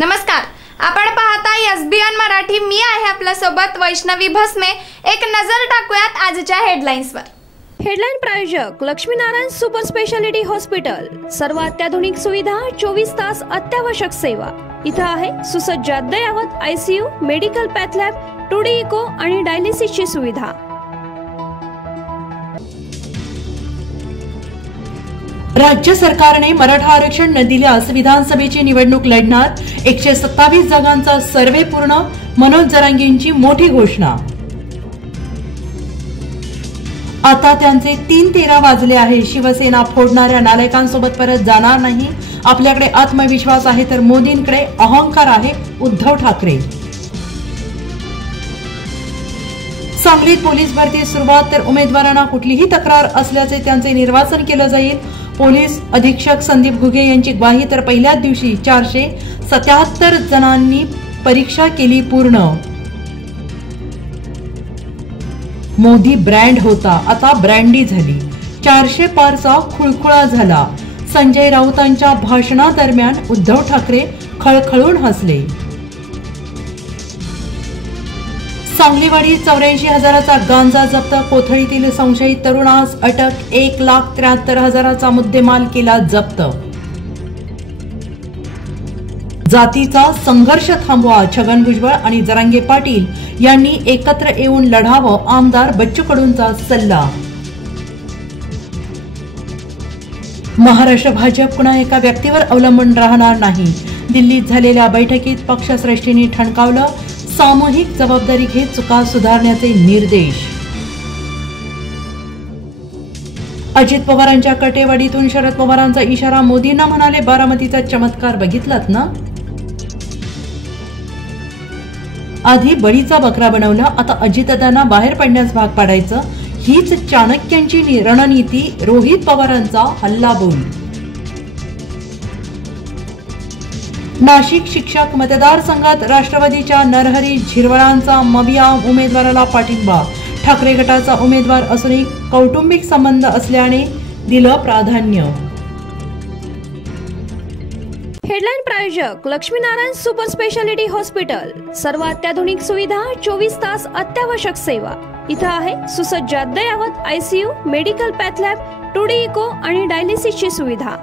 नमस्कार, आपण पाहता एसबीएन मराठी। मी आहे आपल्या सोबत वैष्णवी भस्मे। एक नजर टाकूयात आजच्या हेडलाईन्सवर। हेडलाईन प्रायोजक लक्ष्मीनारायण सुपर स्पेशालिटी हॉस्पिटल। सर्व अत्याधुनिक सुविधा, 24 तास अत्यावश्यक सेवा। इथं आहे सुसज्ज अद्ययावत ICU, medical path lab, 2D echo आणि डायलिसिसची सुविधा। राज्य सरकारने मराठा आरक्षण न दिल्यास विधानसभेची निवडणूक लढणार। 127 जागांचा सर्वे पूर्ण। मनोज जरांगेंची मोठी घोषणा। आता त्यांचे 3:13 वाजले आहे। शिवसेना फोडणाऱ्या नालायकांसोबत परत जाणार नाही। आपल्याकडे आत्मविश्वास आहे तर मोदींकडे अहंकार आहे, उद्धव ठाकरे। सांगलीत पोलीस भरती सुरुवात, तर उमेदवारांना कुठलीही तक्रार असल्याचे त्यांचे निर्वासन केलं जाईल। पोलीस अधीक्षक संदीप घुगे यांची ग्वाही, तर पहिल्याच दिवशी 477 जणांनी परीक्षा केली पूर्ण। मोदी ब्रँड होता, आता ब्रँडी झाली। 400 पारचा खुळखुळा झाला। संजय राऊतांच्या भाषणादरम्यान उद्धव ठाकरे खळखळून हसले। सांगलीवाडी 84,000चा गांजा जप्त। कोथळीतील संशयित तरुणास अटक। 1,73,000चा मुद्देमाल केला जप्त। जातीचा संघर्ष थांबवा, छगन भुजबळ आणि जरांगे पाटील यांनी एकत्र येऊन लढावं, आमदार बच्चू कडूंचा सल्ला। महाराष्ट्र भाजप कुणा एका व्यक्तीवर अवलंबून राहणार नाही। दिल्लीत झालेल्या बैठकीत पक्षश्रेष्ठींनी ठणकावलं, सामूहिक जबाबदारी घेत चुका सुधारण्याचे निर्देश। अजित पवारांच्या कटेवाडीतून शरद पवारांचा इशारा, मोदींना म्हणाले बारामतीचा चमत्कार बघितलात ना। आधी बळीचा बकरा बनवला, आता अजितदादांना बाहेर पडण्यास भाग पाडायचं, हीच चाणक्यांची रणनीती। रोहित पवारांचा हल्लाबोल। नाशिक शिक्षक मतदारसंघात राष्ट्रवादीच्या नरहरी झिरवळांचा मबिया उमेदवाराला पाठिंबा। ठाकरे गटाचा उमेदवार असूनही कौटुंबिक संबंध असल्याने दिलं प्राधान्य। हेडलाईन प्रायोजक लक्ष्मीनारायण सुपर स्पेशालिटी हॉस्पिटल। सर्व अत्याधुनिक सुविधा, 24 तास अत्यावश्यक सेवा। इथं आहे सुसज्ज अद्ययावत ICU, medical path lab, 2D echo आणि डायलिसिसची सुविधा।